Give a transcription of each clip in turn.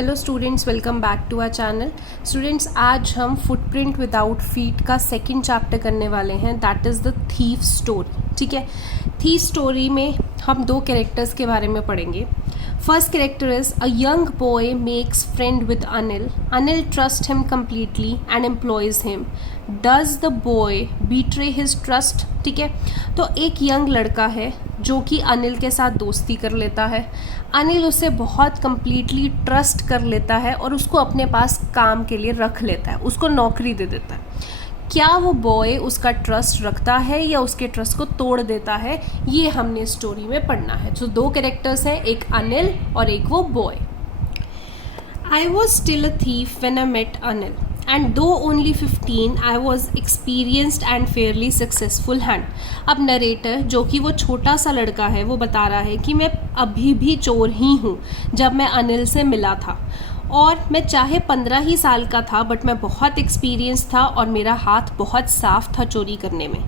Hello students, welcome back to our channel. Students, आज हम footprint without feet का second chapter करने वाले हैं, that is the thief story. ठीक है, थीफ स्टोरी में हम दो कैरेक्टर्स के बारे में पढ़ेंगे। First character is a young boy makes friend with Anil. Anil trust him completely and employs him. Does the boy betray his trust? ठीक है, तो एक यंग लड़का है जो कि अनिल के साथ दोस्ती कर लेता है। अनिल उसे बहुत कम्प्लीटली ट्रस्ट कर लेता है और उसको अपने पास काम के लिए रख लेता है, उसको नौकरी दे देता है। क्या वो बॉय उसका ट्रस्ट रखता है या उसके ट्रस्ट को तोड़ देता है, ये हमने स्टोरी में पढ़ना है। तो दो कैरेक्टर्स हैं, एक अनिल और एक वो boy. I was still a thief when I met Anil, and though only 15, I was experienced and fairly successful hand. अब नरेटर जो कि वो छोटा सा लड़का है वो बता रहा है कि मैं अभी भी चोर ही हूँ जब मैं अनिल से मिला था, और मैं चाहे 15 ही साल का था बट मैं बहुत एक्सपीरियंस था और मेरा हाथ बहुत साफ था चोरी करने में।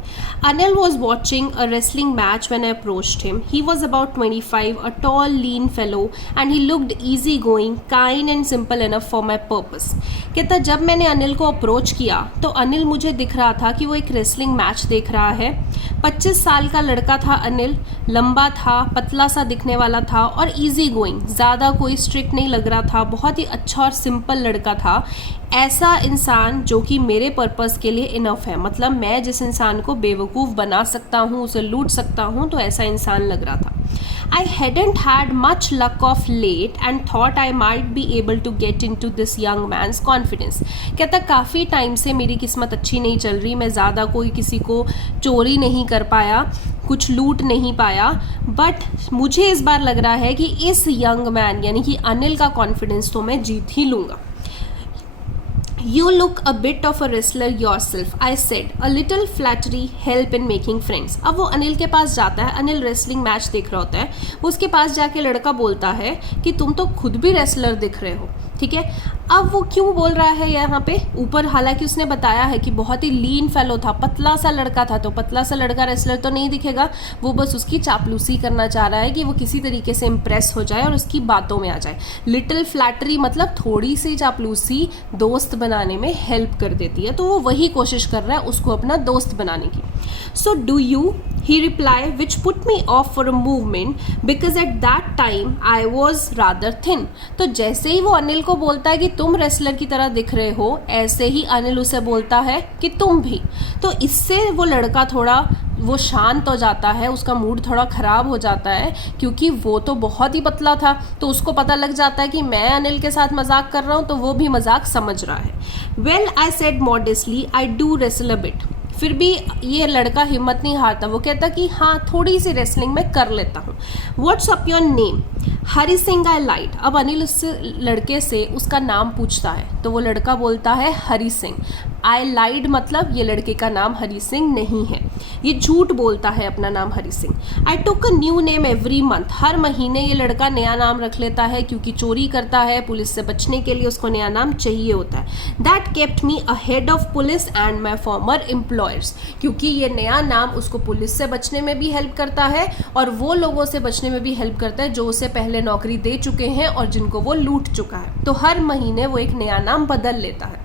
Anil was watching a wrestling match when I approached him. He was about 25, a tall lean fellow and he looked easy going, kind and simple enough for my purpose. कहता जब मैंने अनिल को अप्रोच किया तो अनिल मुझे दिख रहा था कि वो एक रेसलिंग मैच देख रहा है। 25 साल का लड़का था अनिल, लंबा था, पतला सा दिखने वाला था और ईजी गोइंग, ज़्यादा कोई स्ट्रिक्ट नहीं लग रहा था, बहुत ही अच्छा और सिंपल लड़का था। ऐसा इंसान जो कि मेरे पर्पस के लिए इनफ है, मतलब मैं जिस इंसान को बेवकूफ़ बना सकता हूँ, उसे लूट सकता हूँ, तो ऐसा इंसान लग रहा था। I hadn't had much luck of late and thought I might be able to get into this young man's confidence. कहता काफ़ी टाइम से मेरी किस्मत अच्छी नहीं चल रही, मैं ज़्यादा कोई किसी को चोरी नहीं कर पाया, कुछ लूट नहीं पाया, बट मुझे इस बार लग रहा है कि इस यंग मैन यानी कि अनिल का कॉन्फिडेंस तो मैं जीत ही लूँगा. You look a bit of a wrestler yourself, I said. A little flattery help in making friends. अब वो अनिल के पास जाता है, अनिल रेसलिंग मैच देख रहा होता है, वो उसके पास जाके लड़का बोलता है कि तुम तो खुद भी रेसलर दिख रहे हो. ठीक है, अब वो क्यों बोल रहा है यहाँ पे ऊपर, हालांकि उसने बताया है कि बहुत ही लीन फेलो था, पतला सा लड़का था, तो पतला सा लड़का रेसलर तो नहीं दिखेगा, वो बस उसकी चापलूसी करना चाह रहा है कि वो किसी तरीके से इम्प्रेस हो जाए और उसकी बातों में आ जाए. लिटिल फ्लैटरी मतलब थोड़ी सी चापलूसी दोस्त बनाने में हेल्प कर देती है, तो वो वही कोशिश कर रहा है उसको अपना दोस्त बनाने की. So do you, he replied, which put me off for a movement because at that time I was rather thin. तो जैसे ही वो अनिल को बोलता है कि तुम रेसलर की तरह दिख रहे हो, ऐसे ही अनिल उसे बोलता है कि तुम भी. तो इससे वो लड़का थोड़ा वो शांत हो जाता है, उसका मूड थोड़ा ख़राब हो जाता है क्योंकि वो तो बहुत ही पतला था, तो उसको पता लग जाता है कि मैं अनिल के साथ मजाक कर रहा हूँ, तो वो भी मजाक समझ रहा है. Well I said modestly, I do wrestle a bit. फिर भी ये लड़का हिम्मत नहीं हारता, वो कहता कि हाँ थोड़ी सी रेसलिंग में कर लेता हूँ. What's up your name? Hari Singh. I lied. अब अनिल उससे लड़के से उसका नाम पूछता है, तो वो लड़का बोलता है हरी सिंह. आई लाइड मतलब ये लड़के का नाम हरी सिंह नहीं है, ये झूठ बोलता है अपना नाम Hari Singh. I took a new name every month. हर महीने ये लड़का नया नाम रख लेता है क्योंकि चोरी करता है, पुलिस से बचने के लिए उसको नया नाम चाहिए होता है. That kept me ahead of police and my farmer employers. क्योंकि ये नया नाम उसको पुलिस से बचने में भी हेल्प करता है और वो लोगों से बचने में भी हेल्प करता है जो उसे पहले नौकरी दे चुके हैं और जिनको वो लूट चुका है. तो हर महीने वो एक नया नाम बदल लेता है.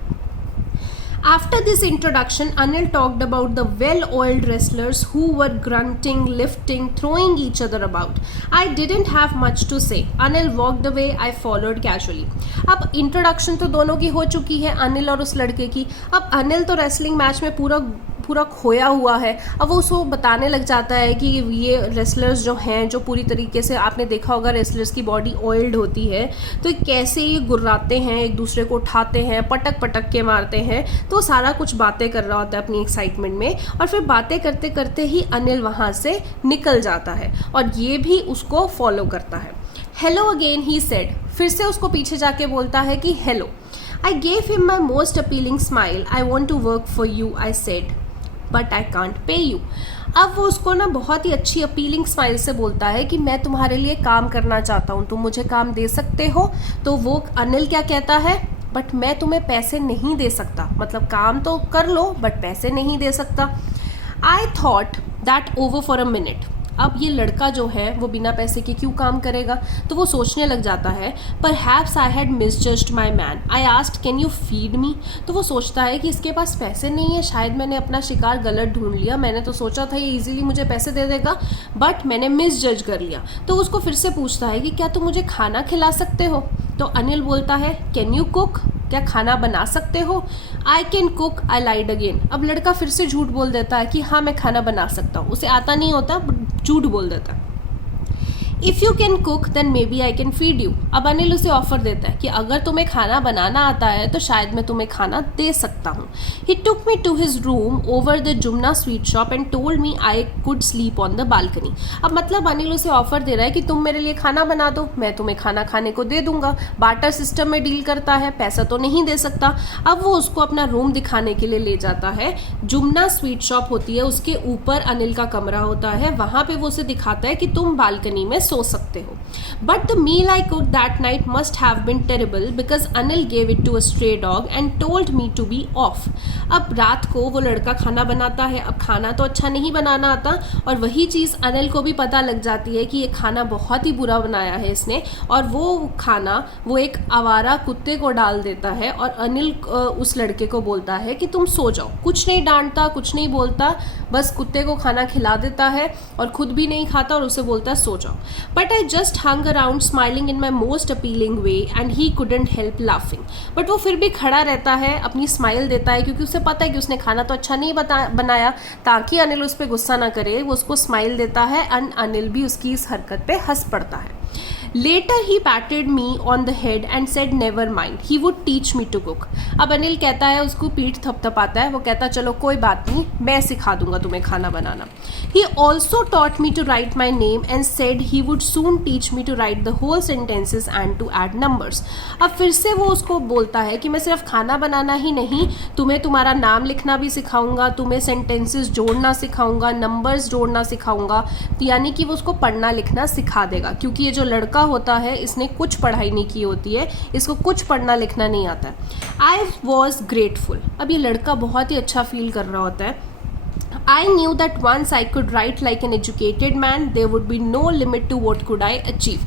After this introduction, Anil talked about the well-oiled wrestlers who were grunting, lifting, throwing each other about. I didn't have much to say. Anil walked away. I followed casually. अब इंट्रोडक्शन तो दोनों की हो चुकी है, अनिल और उस लड़के की. अब अनिल तो रेसलिंग मैच में पूरा खोया हुआ है. अब वो उसको बताने लग जाता है कि ये रेसलर्स जो हैं, जो पूरी तरीके से आपने देखा होगा रेसलर्स की बॉडी ऑयल्ड होती है, तो कैसे ये गुर्राते हैं, एक दूसरे को उठाते हैं, पटक पटक के मारते हैं. तो सारा कुछ बातें कर रहा होता है अपनी एक्साइटमेंट में, और फिर बातें करते करते ही अनिल वहाँ से निकल जाता है और ये भी उसको फॉलो करता है. Hello again he said. फिर से उसको पीछे जाके बोलता है कि hello. I gave him my most appealing smile. I want to work for you, I said, but I can't pay you. अब वो उसको ना बहुत ही अच्छी अपीलिंग स्माइल से बोलता है कि मैं तुम्हारे लिए काम करना चाहता हूँ, तुम मुझे काम दे सकते हो. तो वो अनिल क्या कहता है, बट मैं तुम्हें पैसे नहीं दे सकता, मतलब काम तो कर लो बट पैसे नहीं दे सकता. I thought that over for a minute. अब ये लड़का जो है वो बिना पैसे के क्यों काम करेगा, तो वो सोचने लग जाता है perhaps I had misjudged my man, I asked can you feed me. तो वो सोचता है कि इसके पास पैसे नहीं है, शायद मैंने अपना शिकार गलत ढूंढ लिया, मैंने तो सोचा था ये इजीली मुझे पैसे दे देगा बट मैंने मिसजज कर लिया। तो उसको फिर से पूछता है कि क्या तुम मुझे खाना खिला सकते हो। तो अनिल बोलता है कैन यू कुक, क्या खाना बना सकते हो। I can cook, I lied again. अब लड़का फिर से झूठ बोल देता है कि हाँ मैं खाना बना सकता हूँ, उसे आता नहीं होता, झूठ बोल देता है। If you can cook then maybe I can feed you. अब अनिल उसे ऑफर देता है कि अगर तुम्हें खाना बनाना आता है तो शायद मैं तुम्हें खाना दे सकता हूँ। He took me to his room over the Jumna sweet shop and told me I could sleep on the balcony. अब मतलब अनिल उसे ऑफर दे रहा है कि तुम मेरे लिए खाना बना दो, मैं तुम्हें खाना खाने को दे दूंगा। बार्टर सिस्टम में डील करता है, पैसा तो नहीं दे सकता। अब वो उसको अपना रूम दिखाने के लिए ले जाता है। जुमना स्वीट शॉप होती है, उसके ऊपर अनिल का कमरा होता है, वहां पे वो उसे दिखाता है कि तुम बालकनी में सो सकते हो। But the meal I cook that night must have been terrible because Anil gave it to a stray dog and told me to be off. अब रात को वो लड़का खाना बनाता है, अब खाना तो अच्छा नहीं बनाना आता और वही चीज़ अनिल को भी पता लग जाती है कि ये खाना बहुत ही बुरा बनाया है इसने, और वो खाना वो एक आवारा कुत्ते को डाल देता है। और अनिल उस लड़के को बोलता है कि तुम सो जाओ, कुछ नहीं डांटता, कुछ नहीं बोलता, बस कुत्ते को खाना खिला देता है और खुद भी नहीं खाता और उसे बोलता है सो जाओ। But I just hung around smiling in my most appealing way and he couldn't help laughing. But वो फिर भी खड़ा रहता है, अपनी स्माइल देता है क्योंकि उसे पता है कि उसने खाना तो अच्छा नहीं बनाया, ताकि अनिल उस पर गुस्सा ना करे। वो उसको स्माइल देता है एंड अनिल भी उसकी इस हरकत पे हंस पड़ता है। Later he patted me on the head and said never mind, he would teach me to cook. अब अनिल कहता है, उसको पीठ थपथपाता है, वो कहता है चलो कोई बात नहीं, मैं सिखा दूंगा तुम्हें खाना बनाना। He also taught me to write my name and said he would soon teach me to write the whole sentences and to add numbers. अब फिर से वो उसको बोलता है कि मैं सिर्फ खाना बनाना ही नहीं, तुम्हें तुम्हारा नाम लिखना भी सिखाऊंगा, तुम्हें सेंटेंसेस जोड़ना सिखाऊंगा, नंबर्स जोड़ना सिखाऊंगा, यानी कि वो उसको पढ़ना लिखना सिखा देगा। क्योंकि ये जो लड़का होता है इसने कुछ पढ़ाई नहीं की होती है, इसको कुछ पढ़ना लिखना नहीं आता है। I was grateful. अब ये लड़का बहुत ही अच्छा फील कर रहा होता है। I knew that once I could write like an educated man, there would be no limit to what could I achieve.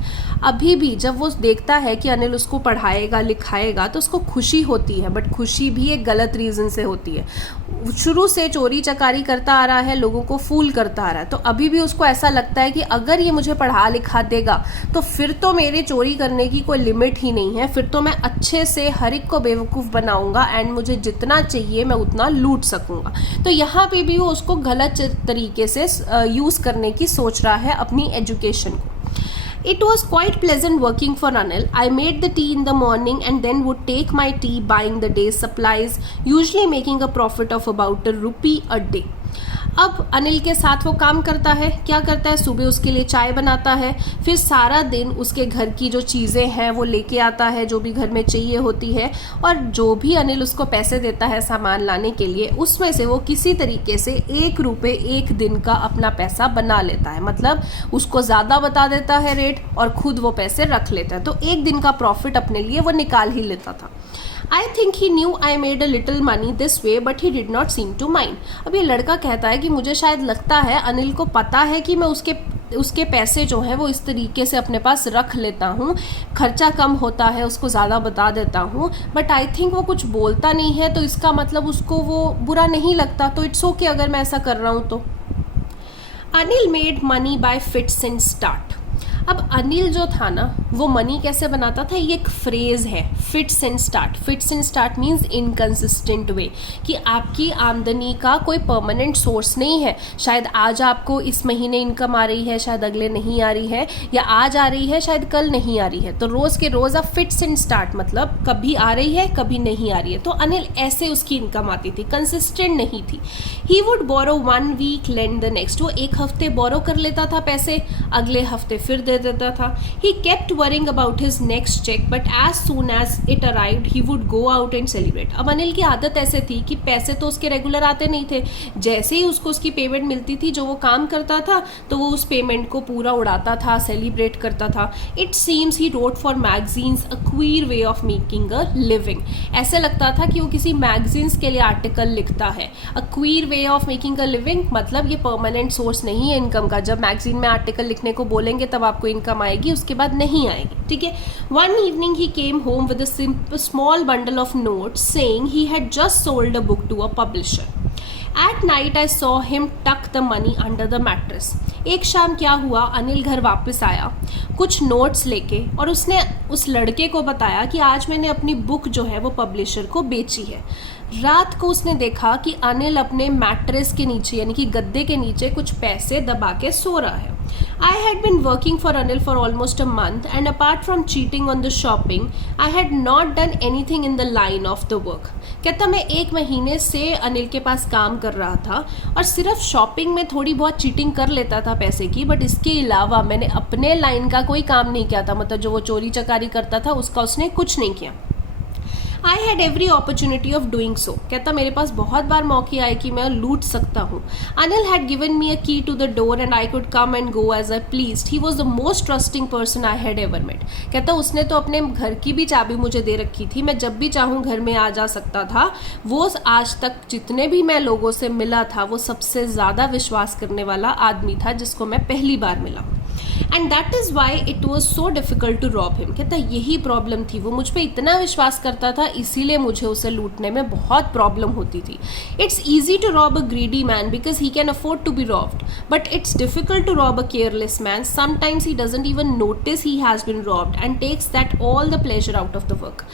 अभी भी जब वो देखता है कि अनिल उसको पढ़ाएगा लिखाएगा तो उसको खुशी होती है, बट खुशी भी एक गलत रीज़न से होती है। शुरू से चोरी चकारी करता आ रहा है, लोगों को फूल करता आ रहा है, तो अभी भी उसको ऐसा लगता है कि अगर ये मुझे पढ़ा लिखा देगा तो फिर तो मेरे चोरी करने की कोई लिमिट ही नहीं है, फिर तो मैं अच्छे से हर एक को बेवकूफ़ बनाऊंगा एंड मुझे जितना चाहिए मैं उतना लूट सकूंगा। तो यहाँ पे भी वो उसको गलत तरीके से यूज़ करने की सोच रहा है अपनी एजुकेशन को। It was quite pleasant working for Anil. I made the tea in the morning and then would take my tea buying the day's supplies, usually making a profit of about ₹1 a day. अब अनिल के साथ वो काम करता है, क्या करता है, सुबह उसके लिए चाय बनाता है, फिर सारा दिन उसके घर की जो चीज़ें हैं वो लेके आता है, जो भी घर में चाहिए होती है, और जो भी अनिल उसको पैसे देता है सामान लाने के लिए, उसमें से वो किसी तरीके से ₹1 एक दिन का अपना पैसा बना लेता है। मतलब उसको ज़्यादा बता देता है रेट और खुद वो पैसे रख लेता है, तो एक दिन का प्रॉफिट अपने लिए वो निकाल ही लेता था। I think he knew I made a little money this way, but he did not seem to mind. अब ये लड़का कहता है कि मुझे शायद लगता है अनिल को पता है कि मैं उसके पैसे जो हैं वो इस तरीके से अपने पास रख लेता हूँ, खर्चा कम होता है, उसको ज़्यादा बता देता हूँ, बट आई थिंक वो कुछ बोलता नहीं है, तो इसका मतलब उसको वो बुरा नहीं लगता, तो इट्स ओके अगर मैं ऐसा कर रहा हूँ तो। Anil made money by fits and start. अब अनिल जो था ना वो मनी कैसे बनाता था, ये एक फ्रेज है, fits and start. Fits and start means inconsistent way, कि आपकी आमदनी का कोई परमानेंट सोर्स नहीं है। शायद आज आपको इस महीने इनकम आ रही है, शायद अगले नहीं आ रही है, या आज आ रही है शायद कल नहीं आ रही है, तो रोज़ के रोज़ आप फिट्स एंड स्टार्ट, मतलब कभी आ रही है कभी नहीं आ रही है। तो अनिल ऐसे उसकी इनकम आती थी, कंसिस्टेंट नहीं थी। He would borrow 1 week lend the next, वो एक हफ्ते बोरो कर लेता था पैसे, अगले हफ्ते फिर दे देता था. He kept worrying about his next check, but as soon as it arrived, he would go out and celebrate. अब अनिल की आदत ऐसे थी कि पैसे तो उसके रेगुलर आते नहीं थे. जैसे ही उसको उसकी पेमेंट मिलती थी, जो वो काम करता था, तो वो उस पेमेंट को पूरा उड़ाता था, सेलिब्रेट करता था. It seems he wrote for magazines a queer way of making a living. ऐसे लगता था कि वो किसी मैगजीन्स के लिए आर्टिकल लिखता है. A queer way of making a living मतलब ये परमानेंट सोर्स नहीं है इनकम का. जब मैगजीन में आर्टिकल लिखने को बोलेंगे तब आपको इनकम आएगी, उसके बाद नहीं आएगी. ठीक है. One evening he came home with a small bundle of notes saying he had just sold a book to a publisher. At night I saw him tuck the money under the mattress. एक शाम क्या हुआ, अनिल घर वापस आया कुछ notes लेके, और उसने उस लड़के को बताया कि आज मैंने अपनी बुक जो है वो पब्लिशर को बेची है. रात को उसने देखा कि अनिल अपने मैट्रेस के नीचे यानी कि गद्दे के नीचे कुछ पैसे दबा के सो रहा है. I had been working for Anil for almost a month, and apart from cheating on the shopping, I had not done anything in the line of the work. कहता मैं 1 महीने से अनिल के पास काम कर रहा था और सिर्फ शॉपिंग में थोड़ी बहुत चीटिंग कर लेता था पैसे की, बट इसके अलावा मैंने अपने लाइन का कोई काम नहीं किया था. मतलब जो वो चोरी चकारी करता था उसका उसने कुछ नहीं किया. I had every opportunity of doing so. कहता मेरे पास बहुत बार मौके आए कि मैं लूट सकता हूँ. Anil had given me a key to the door and I could come and go as I pleased. He was the most trusting person I had ever met. कहता उसने तो अपने घर की भी चाबी मुझे दे रखी थी, मैं जब भी चाहूँ घर में आ जा सकता था. वो आज तक जितने भी मैं लोगों से मिला था वो सबसे ज़्यादा विश्वास करने वाला आदमी था जिसको मैं पहली बार मिला. And that is why it was so difficult to rob him. कहता यही प्रॉब्लम थी, वो मुझ पर इतना विश्वास करता था इसीलिए मुझे उसे लूटने में बहुत प्रॉब्लम होती थी. It's easy to rob a greedy man because he can afford to be robbed, but it's difficult to rob a careless man. Sometimes he doesn't even notice he has been robbed and takes that all the pleasure out of the work.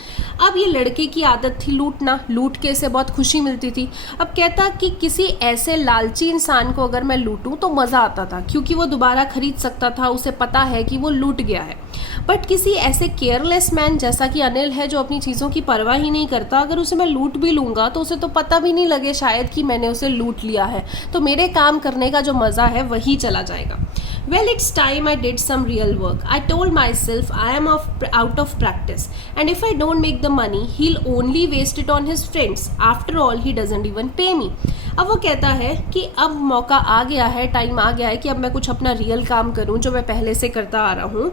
अब ये लड़के की आदत थी लूटना, लूट के इसे बहुत खुशी मिलती थी. अब कहता कि किसी ऐसे लालची इंसान को अगर मैं लूटूं तो मज़ा आता था क्योंकि वो दोबारा खरीद सकता था, उसे पता है कि वो लूट गया है. बट किसी ऐसे केयरलेस मैन जैसा कि अनिल है जो अपनी चीज़ों की परवाह ही नहीं करता, अगर उसे मैं लूट भी लूँगा तो उसे तो पता भी नहीं लगे शायद कि मैंने उसे लूट लिया है, तो मेरे काम करने का जो मज़ा है वही चला जाएगा. Well, it's time I did some real work. I told myself I am out of practice, and if I don't make the money, he'll only waste it on his friends. After all, he doesn't even pay me. अब वो कहता है कि अब मौका आ गया है, time आ गया है कि अब मैं कुछ अपना रियल काम करूं जो मैं पहले से करता आ रहा हूं.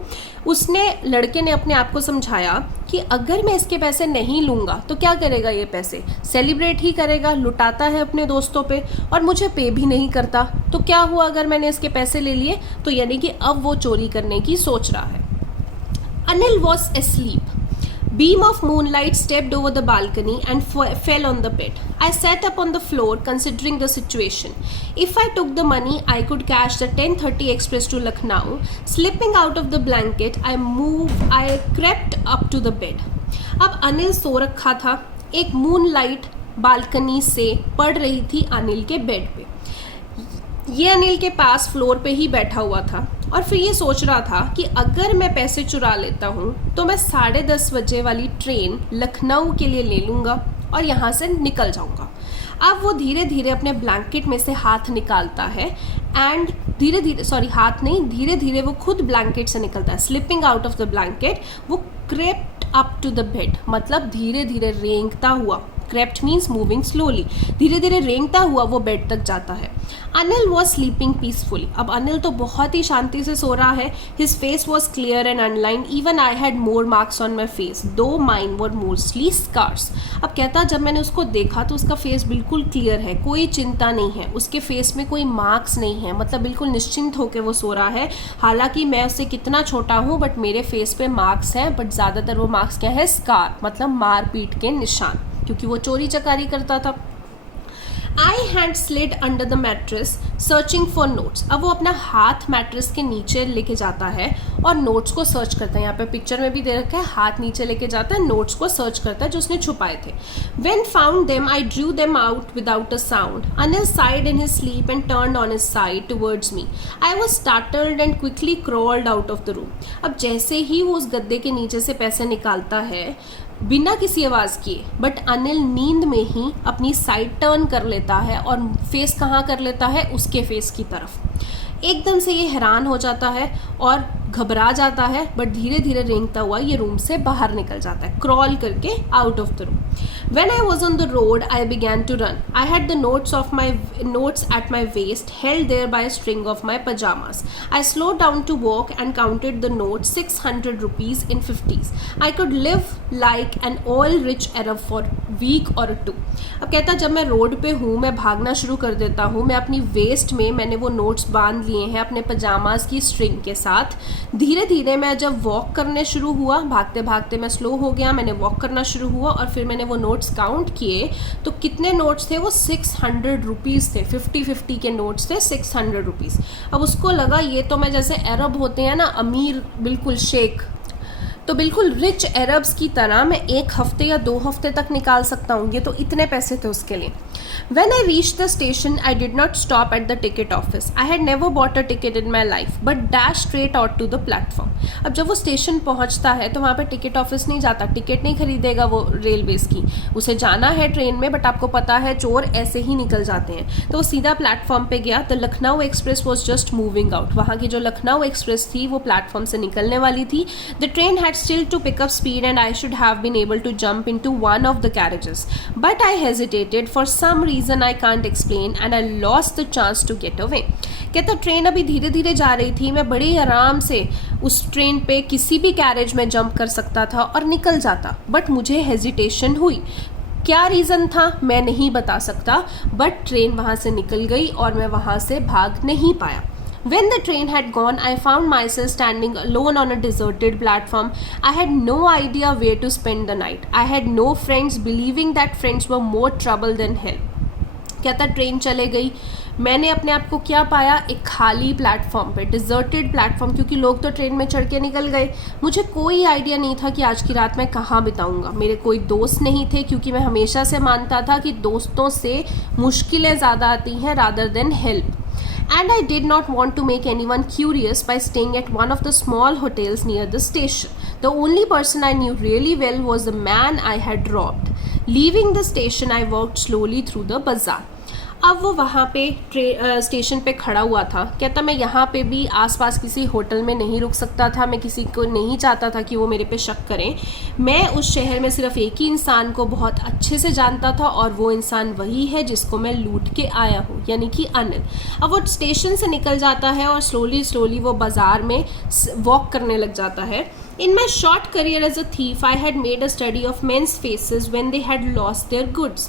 उसने लड़के ने अपने आप को समझाया कि अगर मैं इसके पैसे नहीं लूँगा तो क्या करेगा, ये पैसे सेलिब्रेट ही करेगा, लुटाता है अपने दोस्तों पे और मुझे पे भी नहीं करता. तो क्या हुआ अगर मैंने इसके पैसे ले लिए, तो यानी कि अब वो चोरी करने की सोच रहा है. Anil was asleep. Beam of moonlight stepped over the balcony and fell on the bed. I sat up on the floor considering the situation. If I took the money, I could catch the 10:30 express to Lucknow. Slipping out of the blanket, I crept up to the bed. अब अनिल सो रखा था, एक moonlight balcony से पड़ रही थी अनिल के bed पे. ये अनिल के पास फ्लोर पे ही बैठा हुआ था और फिर ये सोच रहा था कि अगर मैं पैसे चुरा लेता हूँ तो मैं 10:30 बजे वाली ट्रेन लखनऊ के लिए ले लूँगा और यहाँ से निकल जाऊँगा. अब वो धीरे धीरे अपने ब्लैंकेट में से हाथ निकालता है एंड धीरे धीरे वो खुद ब्लैंकेट से निकलता है. Slipping out of the blanket वो crept up to the bed, मतलब धीरे धीरे रेंगता हुआ. Crept means moving slowly. धीरे धीरे रेंगता हुआ वो बेड तक जाता है. Anil was sleeping peacefully. अब अनिल तो बहुत ही शांति से सो रहा है. His face was clear and unlined. Even I had more marks on my face दो माइन वर मोस्टली स्कार्स. अब कहता जब मैंने उसको देखा तो उसका फेस बिल्कुल क्लियर है, कोई चिंता नहीं है, उसके फेस में कोई मार्क्स नहीं है, मतलब बिल्कुल निश्चिंत होकर वो सो रहा है. हालांकि मैं उससे कितना छोटा हूँ बट मेरे फेस पे मार्क्स हैं, बट ज़्यादातर वो मार्क्स क्या है, स्कार, मतलब मार पीट के निशान, क्योंकि वो चोरी चकारी करता था. I had slid under the mattress searching for notes. अब वो अपना हाथ मैट्रेस के नीचे लेके जाता है और नोट्स को सर्च करता है. यहाँ पे पिक्चर में भी दे रखा है, हाथ नीचे लेके जाता है, नोट्स को सर्च करता है जो उसने छुपाए थे. When found them, I drew them out without a sound. Anil sighed in his sleep and turned on his side towards me. I was startled and quickly crawled out of the room. अब जैसे ही वो उस गद्दे के नीचे से पैसे निकालता है बिना किसी आवाज़ किए, बट अनिल नींद में ही अपनी साइड टर्न कर लेता है और फेस कहाँ कर लेता है, उसके फेस की तरफ. एकदम से ये हैरान हो जाता है और घबरा जाता है, बट धीरे धीरे रेंगता हुआ ये रूम से बाहर निकल जाता है, क्रॉल करके out of the room. When I was on the road, I began to run. I had the notes at my waist, held there by a string of my pajamas. I slowed down to walk and counted the notes, 600 rupees in 50s. I could live like an all-rich Arab for week or two. अब कहता जब मैं road पे हूँ, मैं भागना शुरू कर देता हूँ, मैं अपनी वेस्ट में मैंने वो नोट्स बांध लिए हैं अपने पजामाज की स्ट्रिंग के साथ. धीरे धीरे मैं जब वॉक करने शुरू हुआ, भागते भागते मैं स्लो हो गया, मैंने वॉक करना शुरू हुआ और फिर मैंने वो नोट्स काउंट किए. तो कितने नोट्स थे? वो 600 रुपीज़ थे. 50-50 के नोट्स थे, 600 रुपीज़. अब उसको लगा ये तो मैं जैसे अरब होते हैं ना, अमीर, बिल्कुल शेख, तो बिल्कुल रिच अरब्स की तरह मैं 1 हफ्ते या 2 हफ्ते तक निकाल सकता हूँ. ये तो इतने पैसे थे उसके लिए. When I reached the station, I did not stop at the ticket office. I had never bought a ticket in my life, but dashed straight out to the platform. अब जब वो स्टेशन पहुंचता है तो वहाँ पे टिकट ऑफिस नहीं जाता, टिकट नहीं खरीदेगा वो रेलवेज़ की. उसे जाना है ट्रेन में, बट आपको पता है चोर ऐसे ही निकल जाते हैं. तो वो सीधा प्लेटफॉर्म पे गया. The Lucknow express was just moving out. वहाँ की जो लखनऊ एक्सप्रेस थी वो प्लेटफॉर्म से निकलने वाली थी. The train had still to pick up speed and I should have been able to jump into one of the carriages, but I hesitated for some reason I can't explain and I lost the chance to get away. कहता train अभी धीरे धीरे जा रही थी, मैं बड़े आराम से उस ट्रेन पे किसी भी कैरेज में जंप कर सकता था और निकल जाता, बट मुझे हेजिटेशन हुई. क्या रीज़न था मैं नहीं बता सकता, बट ट्रेन वहाँ से निकल गई और मैं वहाँ से भाग नहीं पाया. When the train had gone, I found myself standing alone on a deserted platform. I had no idea where to spend the night. I had no friends, believing that friends were more trouble than help. कहता train चले गई, मैंने अपने आप को क्या पाया? एक खाली प्लेटफॉर्म पे, डिजर्टेड प्लेटफॉर्म, क्योंकि लोग तो ट्रेन में चढ़ के निकल गए. मुझे कोई आइडिया नहीं था कि आज की रात मैं कहाँ बिताऊंगा. मेरे कोई दोस्त नहीं थे, क्योंकि मैं हमेशा से मानता था कि दोस्तों से मुश्किलें ज़्यादा आती हैं rather than help. And I did not want to make anyone curious by staying at one of the small hotels near the station. The only person I knew really well was the man I had robbed. Leaving the station, I walked slowly through the bazaar. अब वो वहाँ पे station पे खड़ा हुआ था. कहता मैं यहाँ पे भी आसपास किसी होटल में नहीं रुक सकता था. मैं किसी को नहीं चाहता था कि वो मेरे पे शक करें. मैं उस शहर में सिर्फ एक ही इंसान को बहुत अच्छे से जानता था और वो इंसान वही है जिसको मैं लूट के आया हूँ, यानी कि अनिल. अब वो स्टेशन से निकल जाता है और स्लोली वो बाज़ार में वॉक करने लग जाता है. In my short career as a thief, I had made a study of men's faces when they had lost their goods.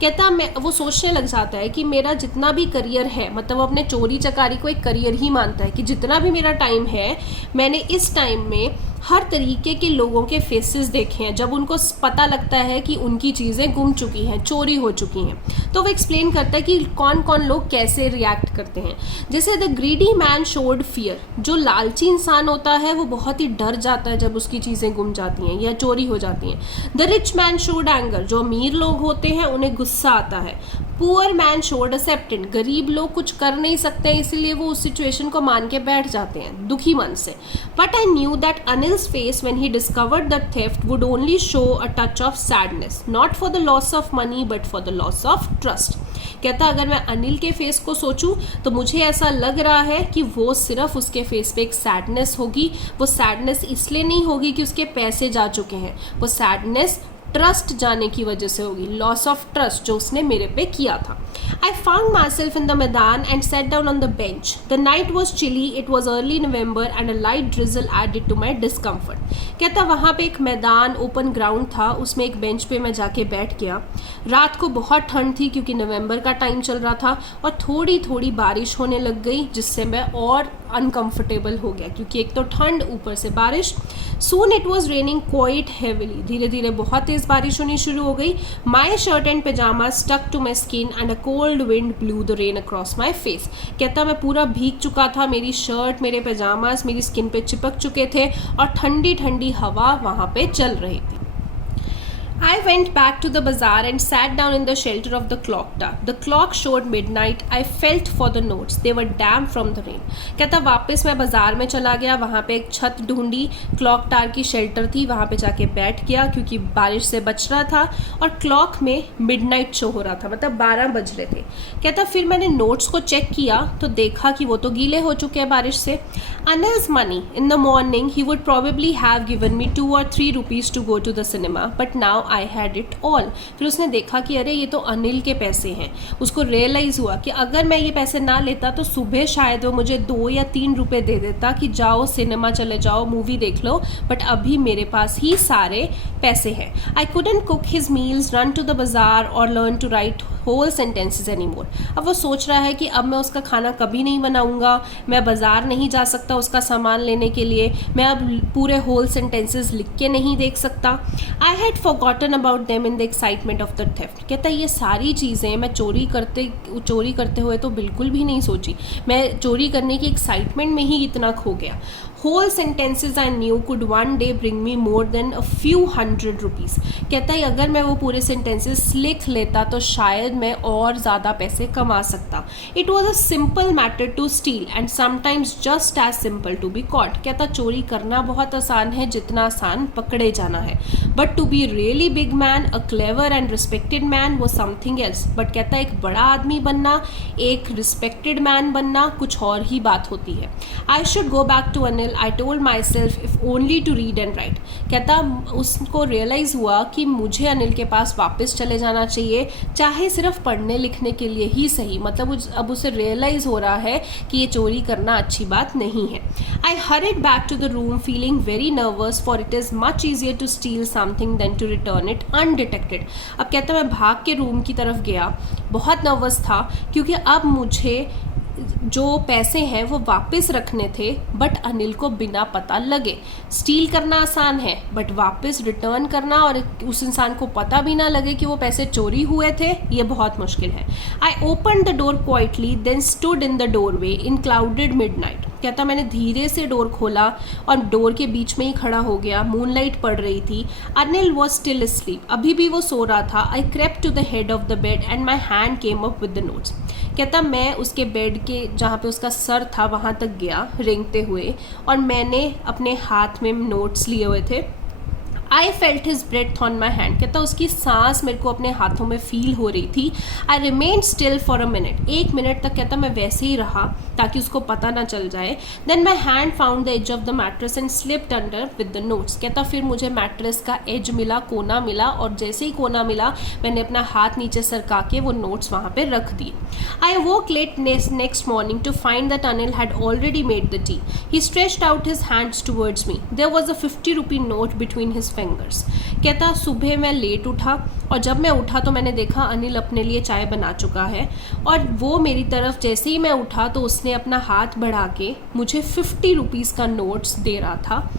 कहता मैं वो सोचने लग जाता है कि मेरा जितना भी करियर है, मतलब वो अपने चोरी चकारी को एक करियर ही मानता है कि जितना भी मेरा टाइम है, मैंने इस टाइम में हर तरीके के लोगों के फेसेस देखे हैं जब उनको पता लगता है कि उनकी चीज़ें गुम चुकी हैं, चोरी हो चुकी हैं. तो वो एक्सप्लेन करता है कि कौन कौन लोग कैसे रिएक्ट करते हैं. जैसे the greedy man showed fear. जो लालची इंसान होता है वो बहुत ही डर जाता है जब उसकी चीज़ें गुम जाती हैं या चोरी हो जाती हैं. The rich man showed anger. जो अमीर लोग होते हैं उन्हें गुस्सा आता है. Poor man showed acceptance. गरीब लोग कुछ कर नहीं सकते इसलिए वो उस सिचुएशन को मान के बैठ जाते हैं दुखी मन से. But I knew that Anil's face when he discovered the theft would only show a touch of sadness, not for the loss of money but for the loss of trust. कहता अगर मैं अनिल के फेस को सोचूं तो मुझे ऐसा लग रहा है कि वो सिर्फ उसके फेस पे एक सैडनेस होगी. वो सैडनेस इसलिए नहीं होगी कि उसके पैसे जा चुके हैं, वो सैडनेस ट्रस्ट जाने की वजह से होगी, लॉस ऑफ ट्रस्ट जो उसने मेरे पे किया था. I found myself in the मैदान and sat down on the bench. The night was chilly, it was early November and a light drizzle added to my discomfort. कहता वहाँ पे एक मैदान ओपन ग्राउंड था, उसमें एक बेंच पे मैं जाके बैठ गया. रात को बहुत ठंड थी क्योंकि नवंबर का टाइम चल रहा था और थोड़ी थोड़ी बारिश होने लग गई जिससे मैं और अनकंफर्टेबल हो गया क्योंकि एक तो ठंड ऊपर से बारिश. Soon it was raining quite heavily. धीरे धीरे बहुत तेज़ बारिश होनी शुरू हो गई. My shirt and pajamas stuck to my skin and a cold wind blew the rain across my face. कहता मैं पूरा भीग चुका था, मेरी शर्ट, मेरे पैजामास मेरी स्किन पे चिपक चुके थे और ठंडी ठंडी हवा वहाँ पे चल रही थी. I went back to the bazaar and sat down in the shelter of the clock tower. The clock showed midnight. I felt for the notes. They were damp from the rain. कहता वापस मैं बाजार में चला गया, वहाँ पे एक छत ढूंढी, क्लॉक टावर की शेल्टर थी, वहाँ पे जाके बैठ गया क्योंकि बारिश से बचना था और क्लॉक में मिडनाइट शो हो रहा था, मतलब 12 बज रहे थे। कहता फिर मैंने नोट्स को चेक किया तो देखा कि वो तो गीले हो चुके हैं बारिश से। Anil's money. In the morning he would probably have given me 2 or 3 rupees to go to the cinema, but now I had it all. फिर उसने देखा कि अरे ये तो अनिल के पैसे हैं। उसको रियलाइज़ हुआ कि अगर मैं ये पैसे ना लेता तो सुबह शायद वो मुझे 2 या 3 रुपए दे देता कि जाओ सिनेमा चले जाओ, मूवी देख लो, बट अभी मेरे पास ही सारे पैसे हैं। I couldn't cook his meals, run to the bazaar or learn to write whole sentences anymore. अब वो सोच रहा है कि अब मैं उसका खाना कभी नहीं बनाऊंगा, मैं बाजार नहीं जा सकता उसका सामान लेने के लिए, मैं अब पूरे होल सेंटेंसेस लिख के नहीं देख सकता। I had forgotten about them in the excitement of the theft. कहता है ये सारी चीज़ें मैं चोरी करते हुए तो बिल्कुल भी नहीं सोची, मैं चोरी करने की एक्साइटमेंट में ही इतना खो गया। Whole sentences I knew could one day bring me more than a few hundred rupees. कहता है अगर मैं वो पूरे sentences लिख लेता तो शायद मैं और ज़्यादा पैसे कमा सकता। It was a simple matter to steal and sometimes just as simple to be caught. कहता चोरी करना बहुत आसान है जितना आसान पकड़े जाना है, but to be really big man, a clever and respected man was something else. But कहता एक बड़ा आदमी बनना, एक respected man बनना कुछ और ही बात होती है। I should go back to Anil. I told myself if only to read and write. कहता उसको रियलाइज़ हुआ कि मुझे अनिल के पास वापस चले जाना चाहिए, चाहे सिर्फ पढ़ने लिखने के लिए ही सही। मतलब अब उसे रियलाइज़ हो रहा है कि ये चोरी करना अच्छी बात नहीं है। I hurried back to the room feeling very nervous for it is much easier to steal something than to return it undetected. अब कहता मैं भाग के रूम की तरफ गया, बहुत नर्वस था क्योंकि अब मुझे जो पैसे हैं वो वापस रखने थे, बट अनिल को बिना पता लगे। स्टील करना आसान है बट वापस रिटर्न करना और उस इंसान को पता भी ना लगे कि वो पैसे चोरी हुए थे, ये बहुत मुश्किल है। I open the door quietly then stood in the doorway in clouded midnight. कहता मैंने धीरे से डोर खोला और डोर के बीच में ही खड़ा हो गया, मूनलाइट पड़ रही थी। अनिल वॉज स्टिल स्लीप, अभी भी वो सो रहा था। I crept to the head of the bed and my hand came up with the notes. कहता मैं उसके बेड के जहाँ पे उसका सर था वहाँ तक गया रेंगते हुए और मैंने अपने हाथ में नोट्स लिए हुए थे। I felt his breath on my hand. कहता उसकी सांस मेरे को अपने हाथों में फील हो रही थी। I remain still for a minute, 1 minute तक कहता मैं वैसे ही रहा ताकि उसको पता ना चल जाए। Then my hand found the edge of the mattress and slipped under with the notes. कहता फिर मुझे मैट्रेस का एज मिला, कोना मिला, और जैसे ही कोना मिला मैंने अपना हाथ नीचे सरका के वो नोट्स वहाँ पे रख दिए। I woke late next morning to find that Anil had already made the tea. He stretched out his hands towards me. There was a 50 rupee note between his fingers. कहता सुबह मैं लेट उठा और जब मैं उठा तो मैंने देखा अनिल अपने लिए चाय बना चुका है और वो मेरी तरफ जैसे ही मैं उठा तो उसने अपना हाथ बढ़ा के मुझे 50 रुपीज़ का नोट्स दे रहा था।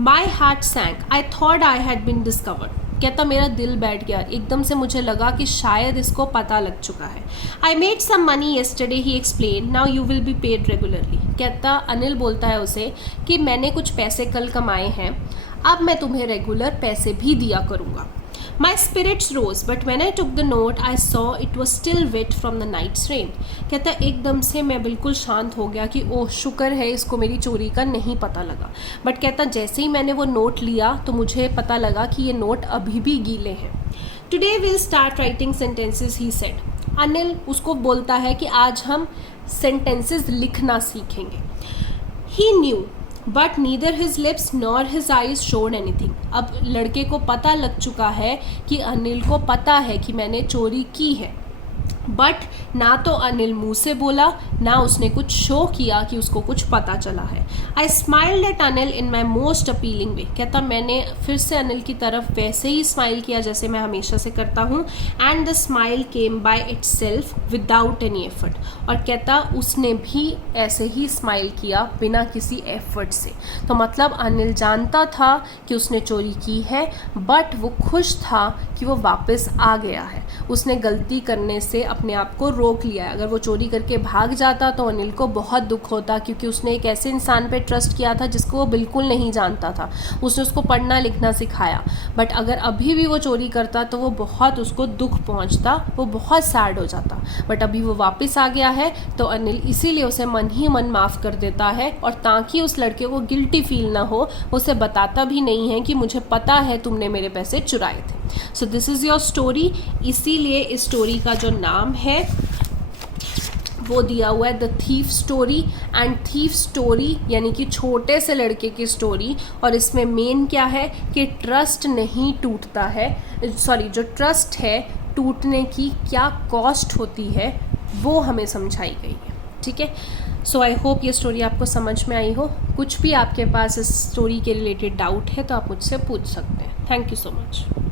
My heart sank, I thought I had been discovered. कहता मेरा दिल बैठ गया, एकदम से मुझे लगा कि शायद इसको पता लग चुका है। I made some money yesterday, he explain, now you will be paid regularly. कहता अनिल बोलता है उसे कि मैंने कुछ पैसे कल कमाए हैं, अब मैं तुम्हें रेगुलर पैसे भी दिया करूँगा। My spirits rose but when I took the note I saw it was still wet from the night's rain. कहता एकदम से मैं बिल्कुल शांत हो गया कि ओह शुक्र है इसको मेरी चोरी का नहीं पता लगा। बट कहता जैसे ही मैंने वो नोट लिया तो मुझे पता लगा कि ये नोट अभी भी गीले हैं। Today will start writing sentences, he said. Anil उसको बोलता है कि आज हम सेंटेंसेस लिखना सीखेंगे। He knew but neither his lips nor his eyes showed anything. अब लड़के को पता लग चुका है कि अनिल को पता है कि मैंने चोरी की है, बट ना तो अनिल मुंह से बोला ना उसने कुछ शो किया कि उसको कुछ पता चला है। I smiled at Anil in my most appealing way. कहता मैंने फिर से अनिल की तरफ वैसे ही स्माइल किया जैसे मैं हमेशा से करता हूँ। And the smile came by itself without any effort. और कहता उसने भी ऐसे ही स्माइल किया बिना किसी एफर्ट से। तो मतलब अनिल जानता था कि उसने चोरी की है, बट वो खुश था कि वो वापस आ गया है। उसने गलती करने से अपने आप को रोक लिया है। अगर वो चोरी करके भाग जाता तो अनिल को बहुत दुख होता, क्योंकि उसने एक ऐसे इंसान पे ट्रस्ट किया था जिसको वो बिल्कुल नहीं जानता था, उसने उसको पढ़ना लिखना सिखाया। बट अगर अभी भी वो चोरी करता तो वो बहुत उसको दुख पहुंचता, वो बहुत सैड हो जाता। बट अभी वो वापस आ गया है तो अनिल इसीलिए उसे मन ही मन माफ़ कर देता है, और ताकि उस लड़के को गिल्टी फील ना हो, उसे बताता भी नहीं है कि मुझे पता है तुमने मेरे पैसे चुराए थे। So this is your story. इसीलिए इस स्टोरी का जो नाम है वो दिया हुआ है the thief story. And thief story यानी कि छोटे से लड़के की स्टोरी, और इसमें मेन क्या है कि ट्रस्ट नहीं टूटता है, सॉरी जो ट्रस्ट है टूटने की क्या कॉस्ट होती है वो हमें समझाई गई है। ठीक है, सो आई होप ये स्टोरी आपको समझ में आई हो। कुछ भी आपके पास इस स्टोरी के रिलेटेड डाउट है तो आप मुझसे पूछ सकते हैं। Thank you so much.